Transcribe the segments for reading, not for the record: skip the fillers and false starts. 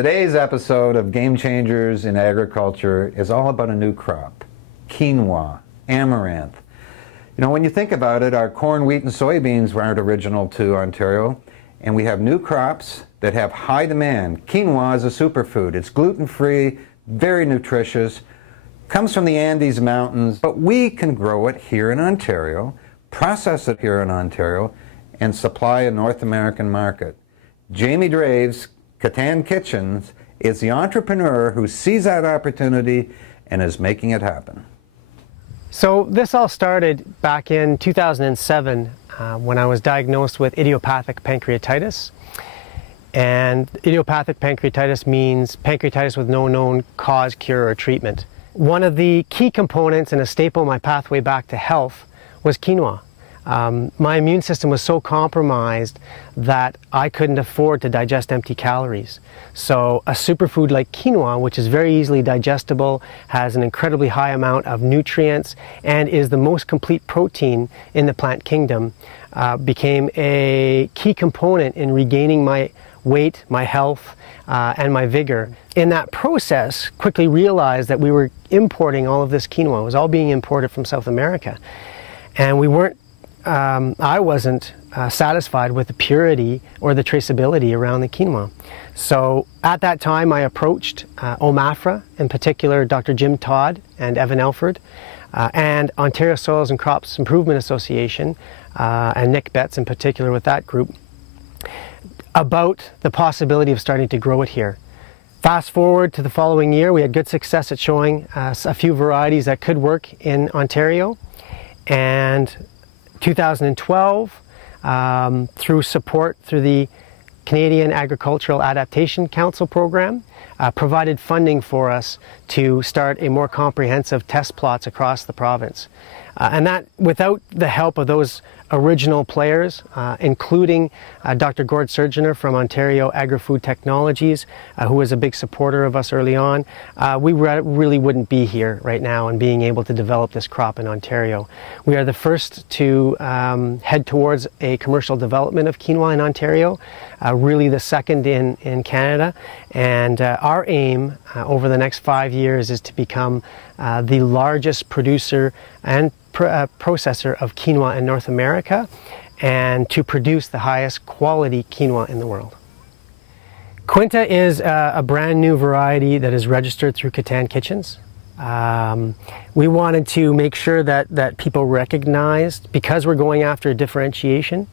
Today's episode of Game Changers in Agriculture is all about a new crop, quinoa, amaranth. You know, when you think about it, our corn, wheat, and soybeans weren't original to Ontario, and we have new crops that have high demand. Quinoa is a superfood. It's gluten-free, very nutritious, comes from the Andes Mountains, but we can grow it here in Ontario, process it here in Ontario, and supply a North American market. Jamie Draves, Katan Kitchens, is the entrepreneur who sees that opportunity and is making it happen. So this all started back in 2007 when I was diagnosed with idiopathic pancreatitis. And idiopathic pancreatitis means pancreatitis with no known cause, cure, or treatment. One of the key components and a staple in my pathway back to health was quinoa. My immune system was so compromised that I couldn't afford to digest empty calories. So a superfood like quinoa, which is very easily digestible, has an incredibly high amount of nutrients, and is the most complete protein in the plant kingdom, became a key component in regaining my weight, my health, and my vigor. In that process, quickly realized that we were importing all of this quinoa. It was all being imported from South America. And we weren't I wasn't satisfied with the purity or the traceability around the quinoa. So at that time I approached OMAFRA, in particular Dr. Jim Todd and Evan Elford, and Ontario Soils and Crops Improvement Association, and Nick Betts in particular with that group, about the possibility of starting to grow it here. Fast forward to the following year, we had good success at showing a few varieties that could work in Ontario. And 2012, through support through the Canadian Agricultural Adaptation Council program, provided funding for us to start a more comprehensive test plots across the province. And that, without the help of those original players, including Dr. Gord Surgener from Ontario Agri-Food Technologies, who was a big supporter of us early on, we really wouldn't be here right now and being able to develop this crop in Ontario. We are the first to head towards a commercial development of quinoa in Ontario, really the second in Canada, and our aim over the next 5 years is to become the largest producer and processor of quinoa in North America, and to produce the highest quality quinoa in the world. Quinta is a brand new variety that is registered through Katan Kitchens. We wanted to make sure that people recognized, because we're going after a differentiation,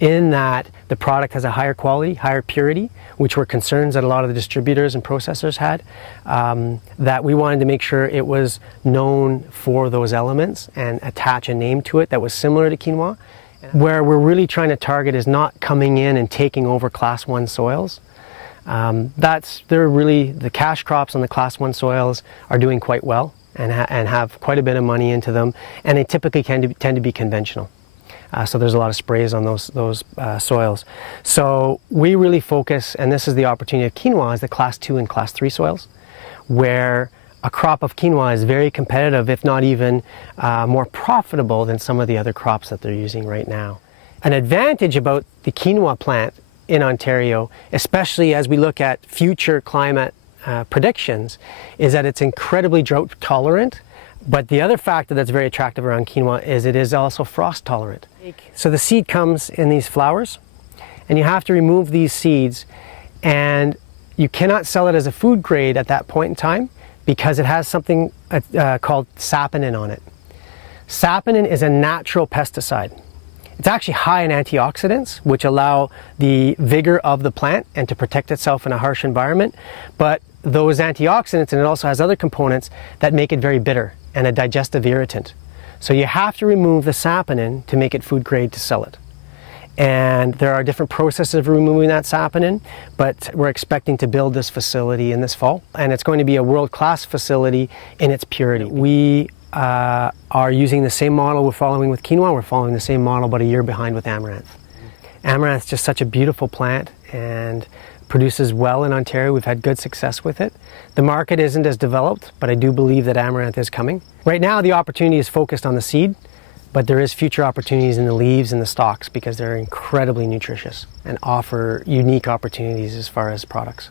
in that the product has a higher quality, higher purity, which were concerns that a lot of the distributors and processors had, that we wanted to make sure it was known for those elements and attach a name to it that was similar to quinoa. Where we're really trying to target is not coming in and taking over Class 1 soils. They're really, the cash crops on the Class 1 soils are doing quite well and have quite a bit of money into them, and they typically tend to be conventional. So there's a lot of sprays on those soils. So we really focus, and this is the opportunity of quinoa, is the Class 2 and Class 3 soils, where a crop of quinoa is very competitive, if not even more profitable than some of the other crops that they're using right now. An advantage about the quinoa plant in Ontario, especially as we look at future climate predictions, is that it's incredibly drought tolerant. But the other factor that's very attractive around quinoa is it is also frost tolerant. So the seed comes in these flowers, and you have to remove these seeds, and you cannot sell it as a food grade at that point in time because it has something called saponin on it. Saponin is a natural pesticide. It's actually high in antioxidants, which allow the vigor of the plant and to protect itself in a harsh environment. But those antioxidants, and it also has other components that make it very bitter and a digestive irritant. So you have to remove the saponin to make it food grade to sell it. And there are different processes of removing that saponin, but we're expecting to build this facility in this fall. And it's going to be a world-class facility in its purity. We are using the same model we're following with quinoa. We're following the same model about a year behind with amaranth. Amaranth is just such a beautiful plant and produces well in Ontario. We've had good success with it. The market isn't as developed, but I do believe that amaranth is coming. Right now the opportunity is focused on the seed, but there is future opportunities in the leaves and the stalks because they're incredibly nutritious and offer unique opportunities as far as products.